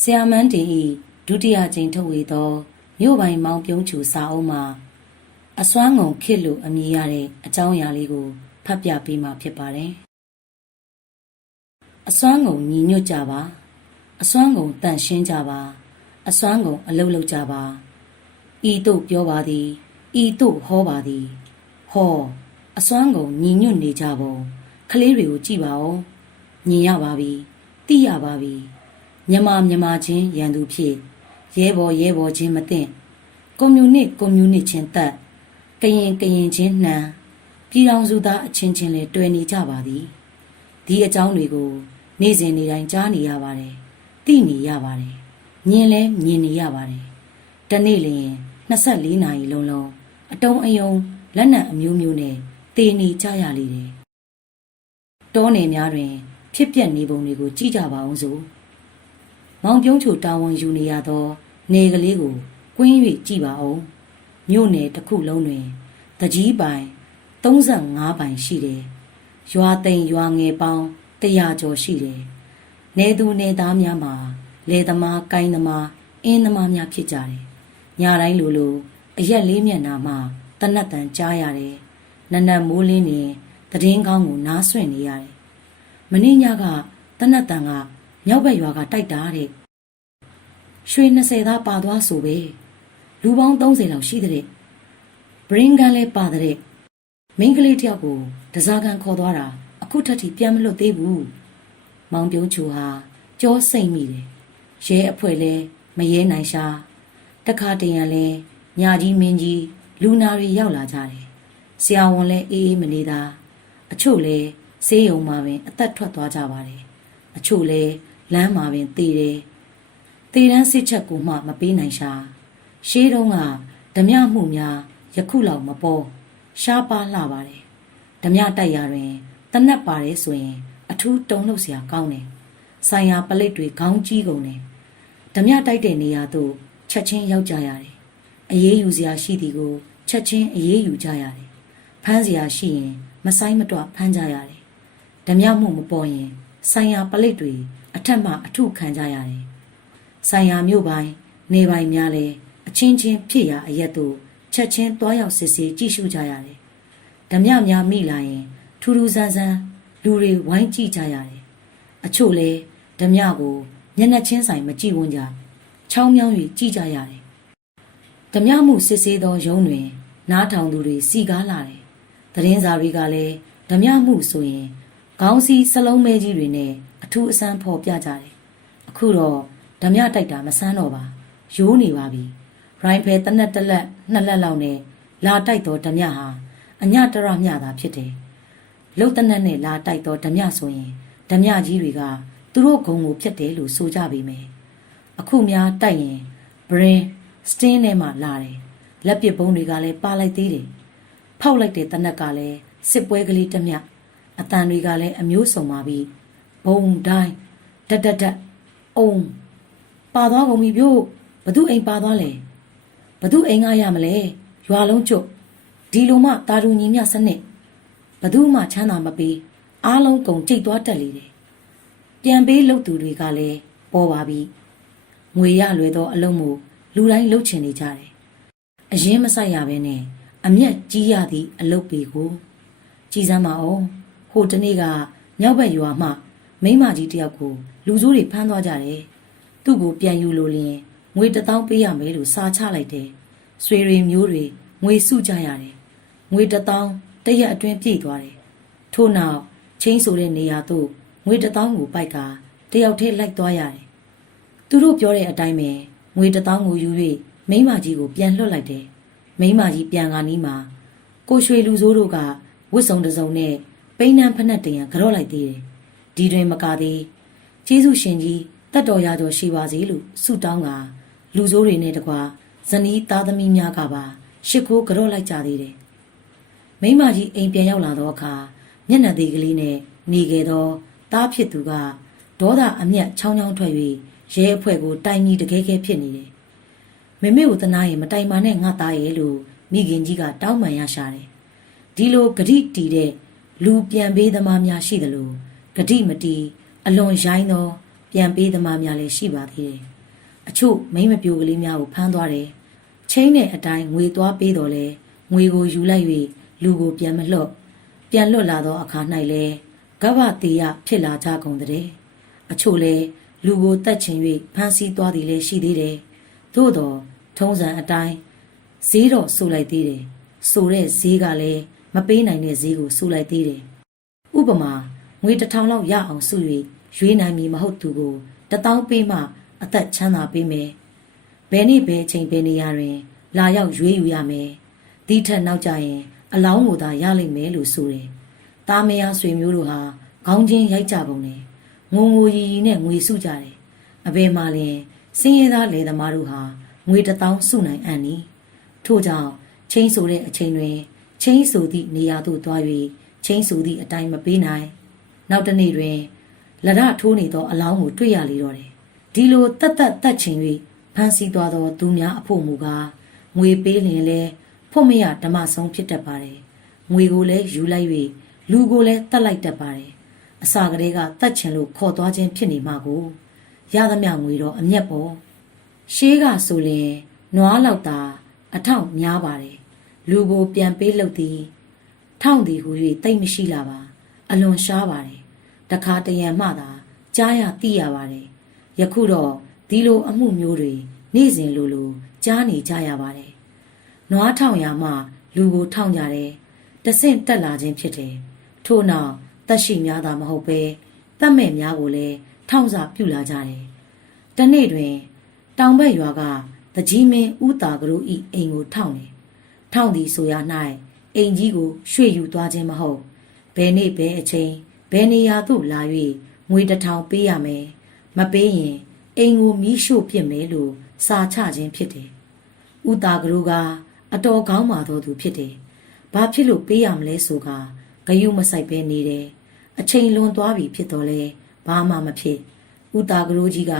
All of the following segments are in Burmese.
ဆရာမန်းတင်ဤဒုတိယကြိမ်ထုတ်ဝေသောမြို့ပိုင်မောင်ပြုံးချူစာအုပ်မှာအစွမ်းငုံခစ်လို့အမည်ရတဲ့အကြောင်းအရာလေးကိုဖတ်ပြပေးမှာဖြစ်ပါတယ်။အစွမ်းငုံညီညွတ်ကြပါအစွမ်းငုံတန့်ရှင်းကြပါအစွမ်းငုံအလုတ်လုတ်ကြပါဤတို့ပြောပါသည်ဤတို့ဟောပါသည်ဟောအစွမ်းကုန်ညီညွတ်နေကြပုံကလေးတွေကိုကြည့်ပါဦးညီရပါပြီတိရပါပြီ မြမမြမချင်းရန်သူဖြစ်ရဲဘော်ရဲဘော်ချင်းမသိကွန်မြူနစ်ကွန်မြူနစ်ချင်းတက်ကရင်ကရင်ချင်းနှံပြည်တော်စုသားအချင်းချင်းလည်းတွေ့နေကြပါသည်ဒီအကြောင်းတွေကို နေ့စဉ်နေ့တိုင်းကြားနေရပါတယ်သိနေရပါတယ်ညင်လဲမြင်နေရပါတယ်တနေ့လျင်24နာရီလုံးလုံးအတုံးအယုံလက်နက်အမျိုးမျိုးနဲ့တည်နေကြရလေတယ်။တောနယ်များတွင် ဖြစ်ပျက်နေပုံတွေကိုကြည့်ကြပါအောင်စို့။ မောင်ပြုံးချိုတာဝန်ယူနေရသောနေကလေးကိုကွင်း၍ကြည့်ပါအောင်။မြို့နယ်တစ်ခုလုံးတွင်တကြီးပိုင်35ပိုင်ရှိတယ်။ရွာသိမ်ရွာငယ်ပေါင်း100ကျော်ရှိတယ်။နေသူနေသားများမှာလေသမားကိုင်းသမားအင်းသမားများဖြစ်ကြတယ်။ညတိုင်းလိုလိုအရက်လေးမျက်နှာမှာတနတ်တန်ကြားရတယ်။နက်နက်မိုးလင်းနေသတင်းကောင်းကိုနားဆွင့်နေရတယ်။မင်းညကတနတ်တန်ကမြောက်ဘက်ရွာကတိုက်တာတဲ့။ ရွှေ20သားပါသွားဆိုပဲ။လူပေါင်း30လောက်ရှိတဲ့။ဘရင်းကန်လည်းပါတဲ့။မိန်းကလေးတယောက်ကိုတစားကန်ခေါ်သွားတာအခုထက်ထိပြန်မလွတ်သေးဘူး။မောင်ပြုံးချူဟာကြောစိတ်မိတယ်။ရဲအဖွဲလဲမရဲနိုင်ရှာတခါတရံလဲညာကြီးမင်းကြီးလူနာတွေရောက်လာကြတယ်။ဆရာဝန်လည်းအေးအေးမနေတာအချို့လည်းဆေးရုံမှာပင်အသက်ထွက်သွားကြပါတယ်။အချို့လည်းလမ်းမှာပင်သေတယ်။ သေတန်းစစ်ချက်ကိုမှမပေးနိုင်ရှာ။ရှေးတုန်းကဓမြမှုများယခုလောက်မပေါ်ရှားပါလှပါတယ်။ဓမြတိုက်ရတွင်တနက်ပါတယ်ဆိုရင် အထူးတုံ့လှုပ်စရာကောင်းတယ်။ဆိုင်ရာပလိတ်တွေခေါင်းကြီးကုန်တယ်။ဓမြတိုက်တဲ့နေရာသို့ချက်ချင်းရောက်ကြရတယ်။အေးအေးယူစရာရှိသည်ကိုချက်ချင်းအေးအေးယူကြရတယ်။ဖမ်းစရာရှိရင်မဆိုင်မတော့ဖမ်းကြရတယ်။ဓမြမှုမပေါ်ရင်ဆိုင်ရာပလိတ်တွေအထက်မှအထုခံကြရတယ်။ ဆိုင်ရာမြို့ပိုင်းနေပိုင်းများလည်းအချင်းချင်းဖြစ်ရာအရက်တို့ချက်ချင်းတွားရောက်စစ်ဆေးကြည့်ရှုကြရတယ်။ဓမြများမိလာရင် ထူးထူးဆန်းဆန်းလူတွေဝိုင်းကြည့်ကြရတယ်။အချို့လဲဓမြကိုမျက်နှာချင်းဆိုင်မကြည့်ဝန်းကြချောင်းမြောင်း၍ကြည့်ကြရတယ်။ဓမြမှုစစ်ဆေးသောရုံးတွင် နားထောင်သူတွေစီကားလာတယ်။သတင်းစာတွေကလည်းဓမြမှုဆိုရင်ခေါင်းစည်းစလုံးမဲကြီးတွေနဲ့အထူးအဆန်းဖော်ပြကြတယ်။အခုတော့ ဓမြတိုက်တာမဆန်းတော့ပါ။ရိုးနေပါပြီ။ရိုင်းဖဲတနက်တစ်လက်နှစ်လက်လောက်နဲ့လာတိုက်တော့ဓမြဟာအညတရမျှတာဖြစ်တယ်။လုတ်တနက်နဲ့လာတိုက်တော့ဓမြဆိုရင်ဓမြကြီးတွေကသူတို့ဂုံကိုဖြတ်တယ်လို့ဆိုကြပေမယ်။အခုများတိုက်ရင် brain stain ထဲမှာလာတယ်လက်ပစ်ပုံးတွေကလည်းပါလိုက်သေးတယ်ဖောက်လိုက်တဲ့တနက်ကလည်းစစ်ပွဲကလေးတစ်မျှအတန်တွေကလည်းအမျိုးစုံပါပြီဘုံတိုင်းတတ်တတ်တတ်အုံ ပါသွားကုန်ပြီပြို့ဘသူအိမ်ပါသွားလဲဘသူအိမ်ကရမလဲရွာလုံးကျွတ်ဒီလိုမှတာတူညီမြစနစ်ဘသူမှချမ်းသာမပေးအားလုံးကုန်ကြိတ်သွားတက်လေတယ်ပြန်ပေးလုပ်သူတွေကလည်းပေါ်ပါပြီငွေရလွယ်သောအလုံးမို့လူတိုင်းလှုပ်ချင်နေကြတယ်။အရင်မဆိုင်ရဘဲနဲ့အမျက်ကြီးရသည့်အလုတ်ပေကိုကြည်စမ်းပါအောင်။ဟိုတနေ့ကမြောက်ဘက်ရွာမှမိမကြီးတယောက်ကိုလူဆိုးတွေဖမ်းသွားကြတယ်။ သူ့ကိုပြန်ယူလို့လျင်ငွေတစ်သောင်းပေးရမယ်လို့စာချလိုက်တယ်။ဆွေတွေမျိုးတွေငွေစုကြရတယ်။ငွေတစ်သောင်းတရက်အတွင်းပြည့်သွားတယ်။ထို့နောက်ချင်းဆိုတဲ့နေရာသို့ငွေတစ်သောင်းကိုပိုက်ကတယောက်တည်းလိုက်သွားရတယ်။သူတို့ပြောတဲ့အတိုင်းပဲငွေတစ်သောင်းကိုယူ၍မိမကြီးကိုပြန်လွှတ်လိုက်တယ်။မိမကြီးပြန်ကာနီးမှာကိုရွှေလူစိုးတို့ကဝတ်စုံတစ်စုံနဲ့ပိန်းနှံဖက်နှက်တရံကြော့လိုက်သေးတယ်။ဒီတွင်မကသေးကျေးဇူးရှင်ကြီး တတ်တော်ရတော်ရှိပါစေလို့ဆုတောင်းကလူစိုးတွေနဲ့တကွာဇနီးသားသမီးများကပါရှ िख ိုးကြော့လိုက်ကြသေးတယ်။မိမကြီးအိမ်ပြန်ရောက်လာသောအခါမျက်နှာသေးကလေးနဲ့နေခဲ့သောသားဖြစ်သူကဒေါသအမျက်ချောင်းချောင်းထွက်၍ရဲအဖွဲ့ကိုတိုင်ကြီးတကယ်ကဲဖြစ်နေတယ်။မေမေကိုတနာရင်မတိုင်ပါနဲ့ငါသားရဲ့လို့မိခင်ကြီးကတောင်းပန်ရရှာတယ်။ဒီလိုဂတိတီတဲ့လူပြန်ပေးသမားများရှိသလိုဂတိမတီအလွန်ရိုင်းသော ပြန်ပေးသမားများလည်းရှိပါသေးတယ်အချို့မိမ့်မပြိုကလေးများကိုဖမ်းသွားတယ်ချင်းနဲ့အတိုင်းငွေသွားပေးတော့လဲငွေကိုယူလိုက်၍လူကိုပြန်မလွတ်ပြန်လွတ်လာသောအခါ၌လဲကဗ္ဗတေယဖြစ်လာကြကုန်တဲ့အချို့လဲလူကိုတတ်ချင်၍ဖမ်းဆီးသွားသည်လည်းရှိသေးတယ်သို့တော့ထုံးစံအတိုင်းဈေးတော့ဆူလိုက်သေးတယ်ဆိုတဲ့ဈေးကလည်းမပေးနိုင်တဲ့ဈေးကိုဆူလိုက်သေးတယ်ဥပမာငွေတစ်ထောင်လောက်ရအောင်စု၍ ရွေးနိုင်မည်မဟုတ်သူကိုတစ်တောင်းပေးမှအသက်ချမ်းသာပေးမယ်ဘယ်နေ့ဘယ်အချိန်ဘယ်နေရာတွင် လာရောက်ရွေးယူရမယ်ဒီထက်နောက်ကျရင် အလောင်းကိုသာရလိမ့်မယ်လို့ဆိုတယ်။တားမယားဆွေမျိုးတို့ဟာခေါင်းချင်းရိုက်ကြပုံနဲ့ငုံငိုရီရီနဲ့ငွေစုကြတယ်။အဘယ်မှလင်စင်းရဲသားလေသမားတို့ဟာငွေတစ်တောင်းစုနိုင်အံ့နီ။ထို့ကြောင့်ချင်းဆိုတဲ့အချိန်တွင်ချင်းဆိုသည့်နေရာသို့သွား၍ချင်းဆိုသည့်အတိုင်းမပေးနိုင်။နောက်တစ်နေ့တွင် လရထိုးနေသောအလောင်းကိုတွေ့ရလေတော့တယ်။ဒီလိုတက်တက်တက်ချင်၍ဖမ်းဆီးသွားသောသူများအဖို့မူကားငွေပေးလင်လဲဖို့မရဓမ္မဆုံးဖြစ်တတ်ပါတယ်။ငွေကိုလည်းယူလိုက်၍လူကိုလည်းတတ်လိုက်တတ်ပါတယ်။အစာကလေးကတတ်ချင်လို့ခေါ်သွားခြင်းဖြစ်နေမှာကိုရသမျှငွေတော့အမျက်ပေါ်ရှေးကဆိုရင်နွားလောက်သာအထောက်များပါတယ်။လူကိုပြန်ပေးလို့သည်ထောင့်သည်ဟူ၍တိတ်မရှိလာပါ အလွန်ရှားပါတယ်။ တခါတရံမှသာကြားရသိရပါတယ်။ယခုတော့ဒီလိုအမှုမျိုးတွေနေ့စဉ်လိုလိုကြားနေကြရပါတယ်။နွားထောင်ရမှလူကိုထောင်ကြတယ်။တဆင့်တက်လာခြင်းဖြစ်တယ်။ထို့နောက်တက်ရှိများသာမဟုတ်ပဲတက်မဲ့များကိုလည်းထောင်စာပြုလာကြတယ်။တနေ့တွင် တောင်ဘက်ရွာကတကြီးမင်းဥတာကလေးဤအိမ်ကိုထောင်တယ်။ထောင်သည်ဆိုရ၌အိမ်ကြီးကိုရွှေ့ယူသွားခြင်းမဟုတ်ဘယ်နေ့ဘယ်အချိန် ဘယ်နေရာသို့လာ၍ငွေတစ်ထောင်ပေးရမယ်။မပေးရင်အိမ်ကိုမီးရှို့ပစ်မယ်လို့စာချခြင်းဖြစ်တယ်။ဥတာကလေးကအတော်ကောင်းပါသောသူဖြစ်တယ်။ဘာဖြစ်လို့ပေးရမလဲဆိုကဂယုမဆိုင်ပဲနေတယ်။အချိန်လွန်သွားပြီဖြစ်တော့လဲဘာမှမဖြစ်။ဥတာကလေးကြီးက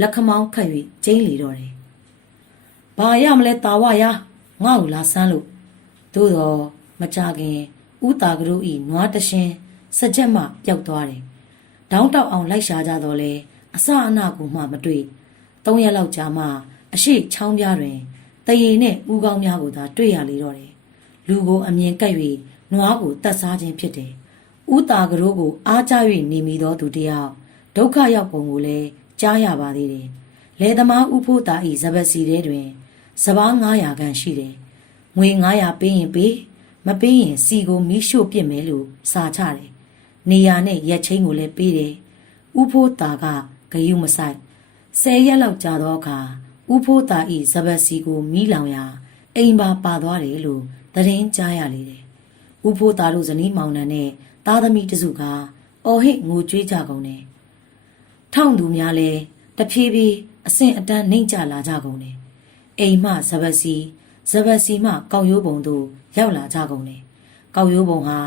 လက်ခမောင်းခတ်၍ကျင်းလေတော့တယ်။ဘာရမလဲတာဝရငါ့ကိုလာဆန်းလို့သို့တော့မကြခင်ဥတာကလေးဤနွားတရှင် စကြက်မှပျောက်သွားတယ်။ဒေါင်းတောက်အောင်လိုက်ရှာကြတော့လဲအစအနကိုမှမတွေ့။သုံးရက်လောက်ကြာမှအရှိချောင်းပြားတွင်တရေနဲ့ဥကောင်းများကိုသာတွေ့ရလေတော့တယ်။လူကိုအမြင်ကပ်၍နွားကိုတတ်စားခြင်းဖြစ်တယ်။ဥတာကလေးကိုအားကြ၍နေမိသောသူတယောက်ဒုက္ခရောက်ပုံကိုလည်းကြားရပါသေးတယ်။လယ်သမားဥဖို့တာဤဇဘက်စီထဲတွင်စပား900ခန့်ရှိတယ်။ငွေ900ပေးရင်ပေးမပေးရင်စီကိုမီးရှို့ပစ်မယ်လို့စာချတယ်။ နေရာနဲ့ရက်ချင်းကိုလည်းပေးတယ်။ဥဖို့တာကဂယုမဆိုင်ဆယ်ရက်လောက်ကြာသောအခါဥဖို့တာဤဇဘက်စီကိုမီးလောင်ရာအိမ်ပါပါသွားတယ်လို့သတင်းကြားရလေတယ်။ဥဖို့တာတို့ဇနီးမောင်နှံနဲ့သားသမီးတစုကအော်ဟစ်ငိုကြွေးကြကုန်တယ်။ထောင်သူများလည်းတဖြည်းဖြည်းအဆင့်အတန်းနှိမ့်ကျလာကြကုန်တယ်။အိမ်မှဇဘက်စီဇဘက်စီမှကောက်ရိုးပုံတို့ရောက်လာကြကုန်တယ်။ကောက်ရိုးပုံဟာ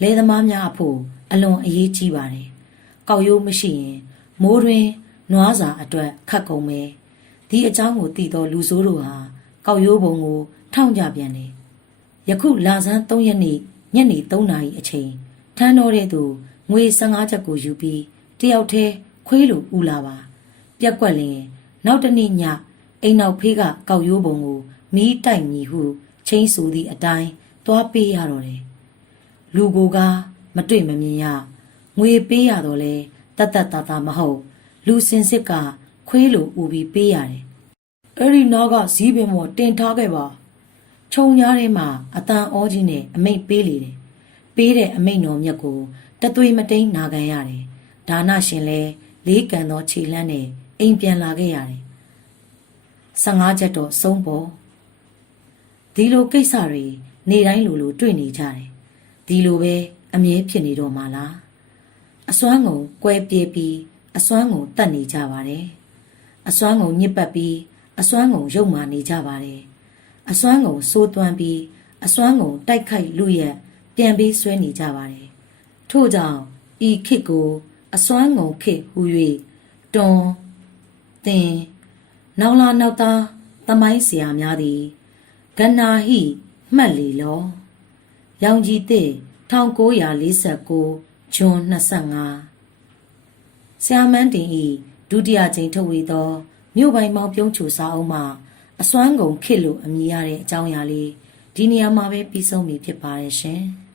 လယ်သမားများအဖို့ အလွန်အရေးကြီးပါတယ်။ကောက်ရိုးမရှိရင်မိုးတွင်နွားစာအတွက်ခတ်ကုန်မယ်ဒီအကြောင်းကိုသိသောလူဆိုးတို့ဟာကောက်ရိုးပုံကိုထောင်ကြပြန်တယ်ယခုလာဆန်း3ရက်နေ့ညနေ3နာရီအချိန်ထန်းတော်တဲ့သူငွေ15ချက်ကိုယူပြီးတယောက်တည်းခွေးလိုဥလာပါပြက်ကွက်လင်နောက်တနေ့ညအိမ်နောက်ဖေးကကောက်ရိုးပုံကိုမီးတိုက်မြည်ဟုချင်းဆိုသည့်အတိုင်းသွားပေးရတော့တယ်လူကိုက မတွေ့မမြင်ရငွေပေးရတော့လဲတတ်တတ်တာတာမဟုတ် လူစင်စစ်ကခွေးလိုဦးပြီးပေးရတယ်အဲ့ဒီနောက်ကဇီးပင်မော်တင်ထားခဲ့ပါခြုံညားထဲမှာအတန်ဩကြီးနဲ့အမိတ်ပေးလေတယ်ပေးတဲ့အမိတ်တော်မြတ်ကိုတသွေးမတိန်နာခံရတယ်ဒါနရှင်လဲလေးကန်သောခြေလန်းနဲ့အိမ်ပြန်လာခဲ့ရတယ်15ချက်တော့ဆုံးပေါ်ဒီလိုကိစ္စတွေနေတိုင်းလိုလိုတွေ့နေကြတယ်ဒီလိုပဲ အမြဲဖြစ်နေတော့မှလားအစွမ်းကုန်ကွဲပြေးပြီးအစွမ်းကုန်တတ်နေကြပါတယ်အစွမ်းကုန်ညစ်ပတ်ပြီးအစွမ်းကုန်ရုပ်မာနေကြပါတယ်အစွမ်းကုန်စိုးသွမ်းပြီးအစွမ်းကုန်တိုက်ခိုက်လူရက်ပြန်ပြီးဆွဲနေကြပါတယ်ထို့ကြောင့်ဤခစ်ကို အစွမ်းကုန်ခစ်ဟူ၍တွန်တင်နောက်လာနောက်သားသမိုင်းဆရာများသည်ကဏ္ဍဟိမှတ်လီလောရောင်ကြီးတဲ့ 1949ဂျွန်25ဆရာမန်းတင်ဤဒုတိယကြိမ်ထုတ်ဝေသောမြို့ပိုင်မောင်ပြုံးချိုစာအုပ်မှာအစွမ်းကုန်ခေလို့အမည်ရတဲ့အကြောင်းအရာလေးဒီနေရာမှာပဲပြီးဆုံးပြီဖြစ်ပါတယ်ရှင်။